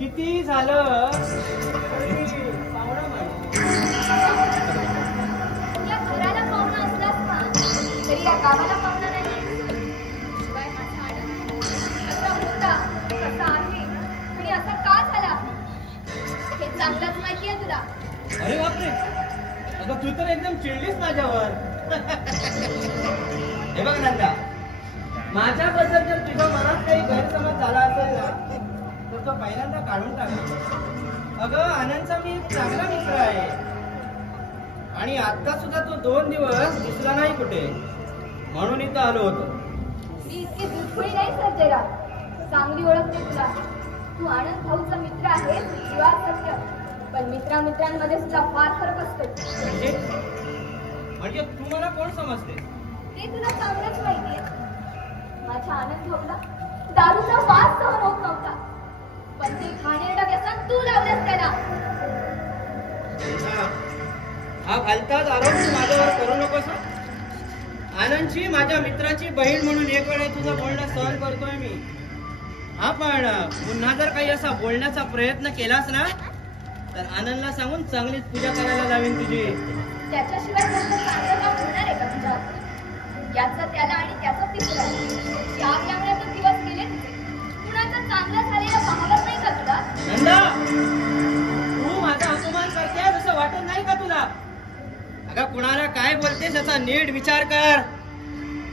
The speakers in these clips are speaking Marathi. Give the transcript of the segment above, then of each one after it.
किती झालं या घराला पाहुणा असलास ना तरी या गावाला पाहुणा नाही. शिवाय माझा आनंद असा होता कसा आहे आणि असा का झाला हे चांगलंच माहितीये तुला. अरे बापरे, अगं तू तर एकदम चिडलीस माझ्यावर. हे बघ नंदा, माझ्याबद्दल जर तुझ्या मनात काही गैरसमज झाला असेल ना तर तो पहिल्यांदा काढून टाका. अगं आनंदचा मी एक चांगला मित्र आहे आणि आता सुद्धा तो 2 दिवस दिसला नाही कुठे, म्हणून इथं आलो होतो. मी इतकी दुधखोरी नाही सर्जेरा, चांगली ओळखते तुला. तू आनंद भाऊचा मित्र आहे किंवा सत्य, पण मित्रांमध्ये सुद्धा फार फरक असतो. म्हणजे तू मला कोण समजते? ते तुला चांगलंच माहितीये. माझ्या आनंद भाऊला दारूचा वास सहन होत नव्हता, पण ते घाणेरडा व्यसन तू लावलंस त्याला. हा भलताच आरोप तू माझ्यावर करू नकोस. आनंदची माझ्या मित्राची बहीण म्हणून एक वेळा तुझं बोलणं सहन करतोय मी. हा पण पुन्हा जर काही असा बोलण्याचा प्रयत्न केलास ना तर आनंदला सांगून चांगलीच पूजा करायला लावेन तुझी. त्याच्याशिवाय कोणतं चांगलं काम होणार आहे का तुझ्या? याचं त्याला आणि त्याचं तिसरा यामुळे तर दिवस गेले. कुणाचं चांगलं झालेलं पाहत नाही का तुला? नंदा, तू माझा अपमान करते असं वाटत नाही का तुला? अगं कुणाला काय बोलतेस याचा नीट विचार कर.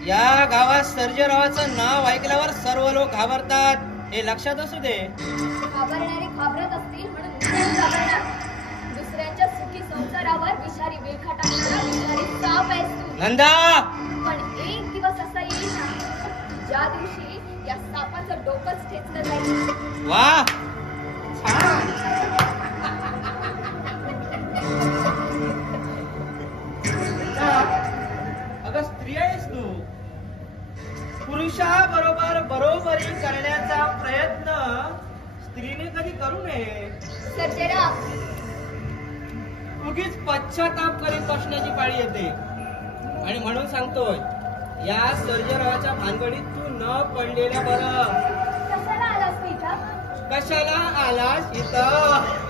या गावात सर्जेरावाचं नाव ऐकल्यावर सर्व लोक घाबरतात, हे लक्षात असू दे. घाबरणारे घाबरत असतील म्हणून घाबरणार. दुसऱ्यांच्या सुखी संसारावर विषारी वेळखा टाकणारा विषारी साप आहेस तू. नंदा, पण एक दिवस असा येईल ना ज्या दिवशी या सापाचं डोकंच ठेचलं जाईल. वा, छान. अगं स्त्री आहेस तू. पुरुषाबरोबर बरोबरी करण्याचा प्रयत्न स्त्रीने कधी करू नये. सर्जेरा, उगीच पश्चाताप करीत बसण्याची पाळी येते. आणि म्हणून सांगतोय, या सर्जेरावाच्या भानगडीत तू न पडलेलं बरं. कशाला आलास तू इथं? कशाला आलास इथं?